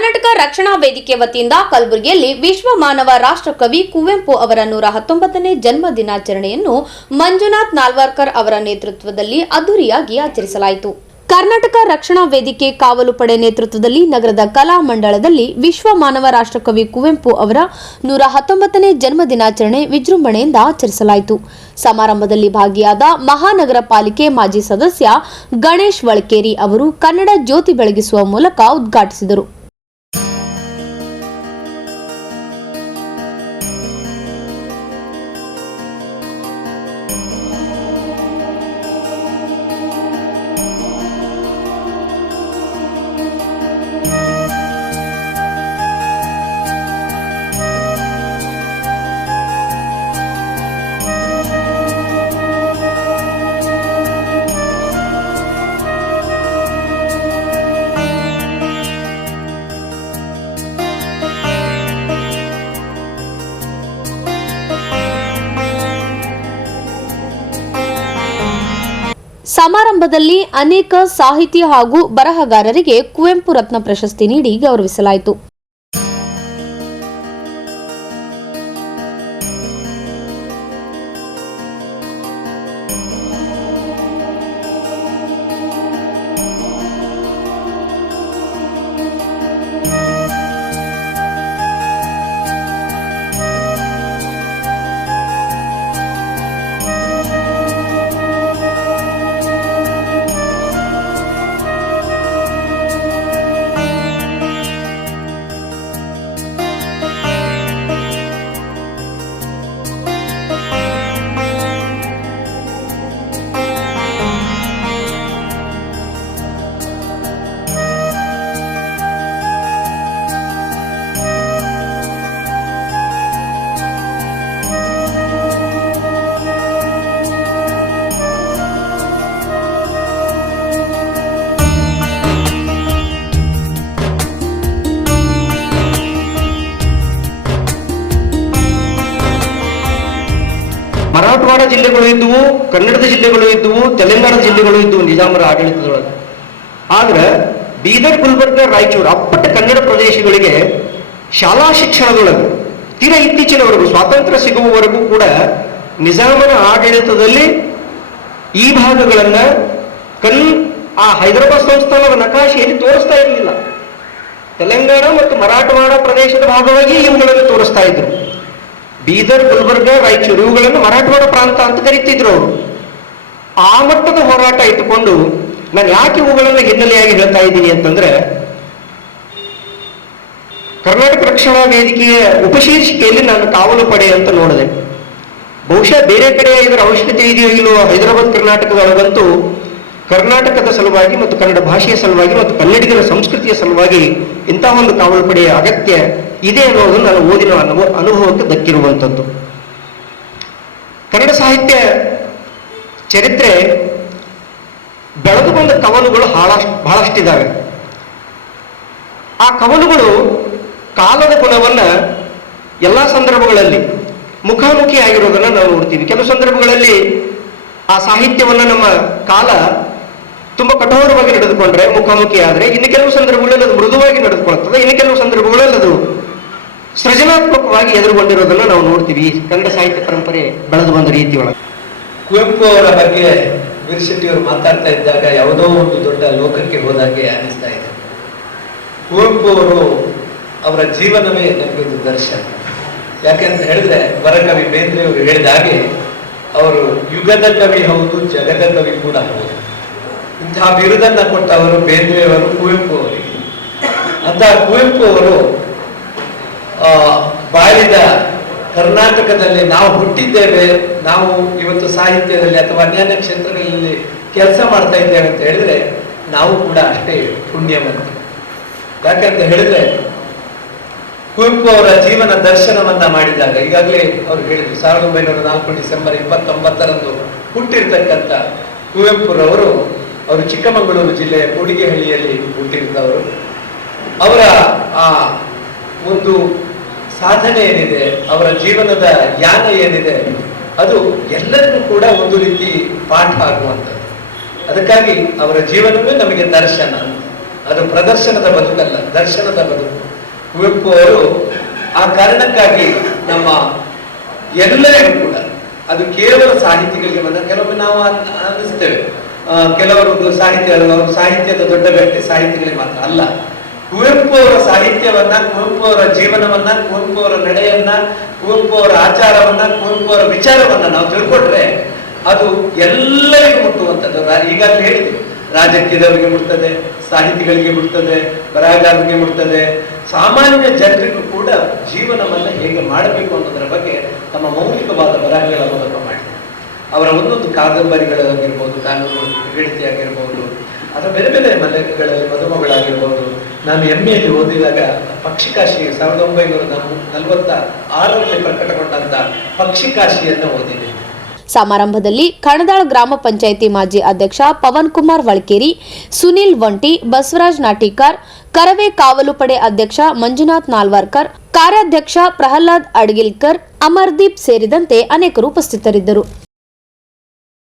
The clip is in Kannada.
ಕರ್ನಾಟಕ ರಕ್ಷಣಾ ವೇದಿಕೆ ವತಿಯಿಂದ ಕಲಬುರಗಿಯಲ್ಲಿ ವಿಶ್ವ ಮಾನವ ರಾಷ್ಟ್ರಕವಿ ಕುವೆಂಪು ಅವರ 119ನೇ ಜನ್ಮ ದಿನಾಚರಣೆಯನ್ನು ಮಂಜುನಾಥ್ ನಾಲ್ವರ್ಕರ್ ಅವರ ನೇತೃತ್ವದಲ್ಲಿ ಅದ್ದೂರಿಯಾಗಿ ಆಚರಿಸಲಾಯಿತು. ಕರ್ನಾಟಕ ರಕ್ಷಣಾ ವೇದಿಕೆ ಕಾವಲು ಪಡೆ ನೇತೃತ್ವದಲ್ಲಿ ನಗರದ ಕಲಾ ಮಂಡಳದಲ್ಲಿ ವಿಶ್ವ ಮಾನವ ರಾಷ್ಟ್ರಕವಿ ಕುವೆಂಪು ಅವರ 119ನೇ ಜನ್ಮ ದಿನಾಚರಣೆ ವಿಜೃಂಭಣೆಯಿಂದ ಆಚರಿಸಲಾಯಿತು. ಸಮಾರಂಭದಲ್ಲಿ ಭಾಗಿಯಾದ ಮಹಾನಗರ ಪಾಲಿಕೆ ಮಾಜಿ ಸದಸ್ಯ ಗಣೇಶ್ ವಳಕೇರಿ ಅವರು ಕನ್ನಡ ಜ್ಯೋತಿ ಬೆಳಗಿಸುವ ಮೂಲಕ ಉದ್ಘಾಟಿಸಿದರು. ಸಮಾರಂಭದಲ್ಲಿ ಅನೇಕ ಸಾಹಿತಿ ಹಾಗೂ ಬರಹಗಾರರಿಗೆ ಕುವೆಂಪು ರತ್ನ ಪ್ರಶಸ್ತಿ ನೀಡಿ ಗೌರವಿಸಲಾಯಿತು. ಮರಾಠವಾಡ ಜಿಲ್ಲೆಗಳು ಇದ್ದವು, ಕನ್ನಡದ ಜಿಲ್ಲೆಗಳು ಇದ್ದವು, ತೆಲಂಗಾಣದ ಜಿಲ್ಲೆಗಳು ಇದ್ದವು ನಿಜಾಮರ ಆಡಳಿತದೊಳಗೆ. ಆದ್ರೆ ಬೀದರ್, ಗುಲ್ಬರ್ಗ, ರಾಯಚೂರು ಅಪ್ಪಟ್ಟ ಕನ್ನಡ ಪ್ರದೇಶಗಳಿಗೆ ಶಾಲಾ ಶಿಕ್ಷಣದೊಳಗೆ ತೀರಾ ಇತ್ತೀಚಿನವರೆಗೂ ಸ್ವಾತಂತ್ರ್ಯ ಸಿಗುವವರೆಗೂ ಕೂಡ ನಿಜಾಮನ ಆಡಳಿತದಲ್ಲಿ ಈ ಭಾಗಗಳನ್ನ ಆ ಹೈದರಾಬಾದ್ ಸಂಸ್ಥಾನದ ನಕಾಶೆಯಲ್ಲಿ ತೋರಿಸ್ತಾ ಇರಲಿಲ್ಲ. ತೆಲಂಗಾಣ ಮತ್ತು ಮರಾಠವಾಡ ಪ್ರದೇಶದ ಭಾಗವಾಗಿ ಇವುಗಳನ್ನು ತೋರಿಸ್ತಾ ಇದ್ರು. ಬೀದರ್, ಗುಲ್ಬರ್ಗ, ರಾಯಚೂರು ಇವುಗಳನ್ನು ಮರಾಠವಾಡ ಪ್ರಾಂತ ಅಂತ ಕರೀತಿದ್ರು ಅವರು. ಆ ಮಟ್ಟದ ಹೋರಾಟ ಇಟ್ಟುಕೊಂಡು ನಾನು ಯಾಕೆ ಇವುಗಳನ್ನು ಹಿನ್ನೆಲೆಯಾಗಿ ಹೇಳ್ತಾ ಇದ್ದೀನಿ ಅಂತಂದ್ರೆ, ಕರ್ನಾಟಕ ರಕ್ಷಣಾ ವೇದಿಕೆಯ ಉಪಶೀರ್ಷಿಕೆಯಲ್ಲಿ ನಾನು ಕಾವಲು ಪಡೆ ಅಂತ ನೋಡಿದೆ. ಬಹುಶಃ ಬೇರೆ ಕಡೆ ಇದರ ಅವಶ್ಯಕತೆ ಇದೆಯೋ ಇಲ್ಲವೋ, ಹೈದರಾಬಾದ್ ಕರ್ನಾಟಕದೊಳಗಂತೂ ಕರ್ನಾಟಕದ ಸಲುವಾಗಿ ಮತ್ತು ಕನ್ನಡ ಭಾಷೆಯ ಸಲುವಾಗಿ ಮತ್ತು ಕನ್ನಡಿಗರ ಸಂಸ್ಕೃತಿಯ ಸಲುವಾಗಿ ಇಂತಹ ಒಂದು ಕಾವಲು ಪಡೆಯ ಅಗತ್ಯ ಇದೆ ಅನ್ನೋದು ನಾನು ಓದಿನ ಅನುಭವಕ್ಕೆ ದಕ್ಕಿರುವಂಥದ್ದು. ಕನ್ನಡ ಸಾಹಿತ್ಯ ಚರಿತ್ರೆ ಬೆಳೆದು ಬಂದ ಕವಲುಗಳು ಬಹಳಷ್ಟಿದ್ದಾವೆ. ಆ ಕವಲುಗಳು ಕಾಲದ ಗುಣವನ್ನ ಎಲ್ಲ ಸಂದರ್ಭಗಳಲ್ಲಿ ಮುಖಾಮುಖಿ ಆಗಿರೋದನ್ನ ನಾವು ನೋಡ್ತೀವಿ. ಕೆಲವು ಸಂದರ್ಭಗಳಲ್ಲಿ ಆ ಸಾಹಿತ್ಯವನ್ನ ನಮ್ಮ ಕಾಲ ತುಂಬಾ ಕಠೋರವಾಗಿ ನಡೆದುಕೊಂಡ್ರೆ ಮುಖಾಮುಖಿ ಆದ್ರೆ, ಇನ್ನು ಕೆಲವು ಸಂದರ್ಭಗಳಲ್ಲಿ ಅದು ಮೃದುವಾಗಿ ನಡೆದುಕೊಳ್ಳುತ್ತದೆ, ಇನ್ನು ಕೆಲವು ಸಂದರ್ಭಗಳಲ್ಲಿ ಅದು ಸೃಜನಾತ್ಮಕವಾಗಿ ಎದುರುಗೊಂಡಿರೋದನ್ನ ನಾವು ನೋಡ್ತೀವಿ ಕನ್ನಡ ಸಾಹಿತ್ಯ ಪರಂಪರೆ ಬೆಳೆದು ಬಂದ ರೀತಿಯೊಳಗೆ. ಕುವೆಂಪು ಅವರ ಬಗ್ಗೆ ವೀರ್ ಶೆಟ್ಟಿ ಅವರು ಮಾತಾಡ್ತಾ ಇದ್ದಾಗ ಯಾವುದೋ ಒಂದು ದೊಡ್ಡ ಲೋಕಕ್ಕೆ ಹೋದಾಗೆ ಅನಿಸ್ತಾ ಇದೆ. ಕುವೆಂಪು ಅವರು ಅವರ ಜೀವನವೇ ನಮಗೆ ಒಂದು ದರ್ಶನ. ಯಾಕೆಂತ ಹೇಳಿದ್ರೆ ವರಕವಿ ಬೇಂದ್ರೆ ಅವರು ಹೇಳಿದ ಹಾಗೆ ಅವರು ಯುಗದ ಕವಿ ಹೌದು, ಜಗದ ಕವಿ ಕೂಡ ಹೌದು. ಇಂತಹ ಬಿರುದನ್ನ ಕೊಟ್ಟವರು ಬೇಂದ್ರೆಯವರು ಕುವೆಂಪು ಅವರಿಗೆ. ಅಂತಹ ಕುವೆಂಪು ಅವರು ಬಾಳಿದ ಕರ್ನಾಟಕದಲ್ಲಿ ನಾವು ಹುಟ್ಟಿದ್ದೇವೆ, ನಾವು ಇವತ್ತು ಸಾಹಿತ್ಯದಲ್ಲಿ ಅಥವಾ ಅನ್ಯಾನ್ಯ ಕ್ಷೇತ್ರಗಳಲ್ಲಿ ಕೆಲಸ ಮಾಡ್ತಾ ಇದ್ದೇವೆ ಅಂತ ಹೇಳಿದ್ರೆ ನಾವು ಕೂಡ ಅಷ್ಟೇ ಪುಣ್ಯವಂತರು. ಯಾಕಂತ ಹೇಳಿದ್ರೆ ಕುವೆಂಪು ಅವರ ಜೀವನ ದರ್ಶನವನ್ನ ಮಾಡಿದಾಗ, ಈಗಾಗಲೇ ಅವರು ಹೇಳಿದ್ರು 1904 ಡಿಸೆಂಬರ್ 29ರಂದು ಹುಟ್ಟಿರ್ತಕ್ಕಂಥ ಕುವೆಂಪುರವರು ಅವರು ಚಿಕ್ಕಮಗಳೂರು ಜಿಲ್ಲೆಯ ಕೂಡಿಗೆಹಳ್ಳಿಯಲ್ಲಿ ಹುಟ್ಟಿರ್ತವರು. ಅವರ ಆ ಒಂದು ಸಾಧನೆ ಏನಿದೆ, ಅವರ ಜೀವನದ ಯಾನ ಏನಿದೆ, ಅದು ಎಲ್ಲರಿಗೂ ಕೂಡ ಒಂದು ರೀತಿ ಪಾಠ ಆಗುವಂಥದ್ದು. ಅದಕ್ಕಾಗಿ ಅವರ ಜೀವನವೇ ನಮಗೆ ದರ್ಶನ. ಅದು ಪ್ರದರ್ಶನದ ಬದುಕಲ್ಲ, ದರ್ಶನದ ಬದುಕು. ಕುವೆಂಪು ಅವರು ಆ ಕಾರಣಕ್ಕಾಗಿ ನಮ್ಮ ಎಲ್ಲರಿಗೂ ಕೂಡ, ಅದು ಕೇವಲ ಸಾಹಿತಿಗಳಿಗೆ ಬಂದ, ಕೆಲವೊಮ್ಮೆ ನಾವು ಅನ್ನಿಸ್ತೇವೆ ಕೆಲವರು ಸಾಹಿತ್ಯದ ದೊಡ್ಡ ವ್ಯಕ್ತಿ ಸಾಹಿತಿಗಳಿಗೆ ಮಾತ್ರ ಅಲ್ಲ. ಕುವೆಂಪು ಅವರ ಸಾಹಿತ್ಯವನ್ನ, ಕುವೆಂಪು ಅವರ ಜೀವನವನ್ನ, ಕುವೆಂಪು ಅವರ ನಡೆಯನ್ನ, ಕುವೆಂಪು ಅವರ ಆಚಾರವನ್ನ, ಕುವೆಂಪು ಅವರ ವಿಚಾರವನ್ನ ನಾವು ತಿಳ್ಕೊಂಡ್ರೆ ಅದು ಎಲ್ಲರಿಗೂ ಮುಟ್ಟುವಂಥದ್ದು. ಈಗಾಗಲೇ ಹೇಳಿದೆ, ರಾಜಕೀಯದವರಿಗೆ ಮುಟ್ತದೆ, ಸಾಹಿತಿಗಳಿಗೆ ಮುಟ್ತದೆ, ಬರಹಗಾರರಿಗೆ ಮುಟ್ತದೆ, ಸಾಮಾನ್ಯ ಜನರಿಗೂ ಕೂಡ ಜೀವನವನ್ನ ಹೇಗೆ ಮಾಡಬೇಕು ಅನ್ನೋದರ ಬಗ್ಗೆ ತಮ್ಮ ಮೌಲಿಕವಾದ ಬರಹಗಳ ಮೂಲಕ ಮಾಡಿದೆ. ಅವರ ಒಂದೊಂದು ಕಾದಂಬರಿಗಳಾಗಿರ್ಬೋದು, ಕಾನೂನು ಗಣಿತಿ ಆಗಿರ್ಬೋದು, ಅಥವಾ ಬೇರೆ ಬೇರೆ ಮಲೆಗಳಲ್ಲಿ ಮದುಮಗಳಾಗಿರ್ಬೋದು. ನಾನು MA ಓದಿದಾಗ ಪಕ್ಷಿಕಾಶಿ 1946ರಲ್ಲಿ ಪ್ರಕಟಗೊಂಡಂತ ಪಕ್ಷಿಕಾಶಿಯನ್ನು ಓದಿದೆ. ಸಮಾರಂಭದಲ್ಲಿ ಕಣದಾಳ ಗ್ರಾಮ ಪಂಚಾಯಿತಿ ಮಾಜಿ ಅಧ್ಯಕ್ಷ ಪವನ್ ಕುಮಾರ್ ವಳ್ಕೇರಿ, ಸುನಿಲ್ ವಂಟಿ, ಬಸವರಾಜ್ ನಾಟಿಕಾರ್, ಕರವೇ ಕಾವಲು ಪಡೆ ಅಧ್ಯಕ್ಷ ಮಂಜುನಾಥ್ ನಾಲ್ವಾರ್ಕರ್, ಕಾರ್ಯಾಧ್ಯಕ್ಷ ಪ್ರಹ್ಲಾದ್ ಅಡ್ಗಿಲ್ಕರ್, ಅಮರ್ದೀಪ್ ಸೇರಿದಂತೆ ಅನೇಕರು ಉಪಸ್ಥಿತರಿದ್ದರು.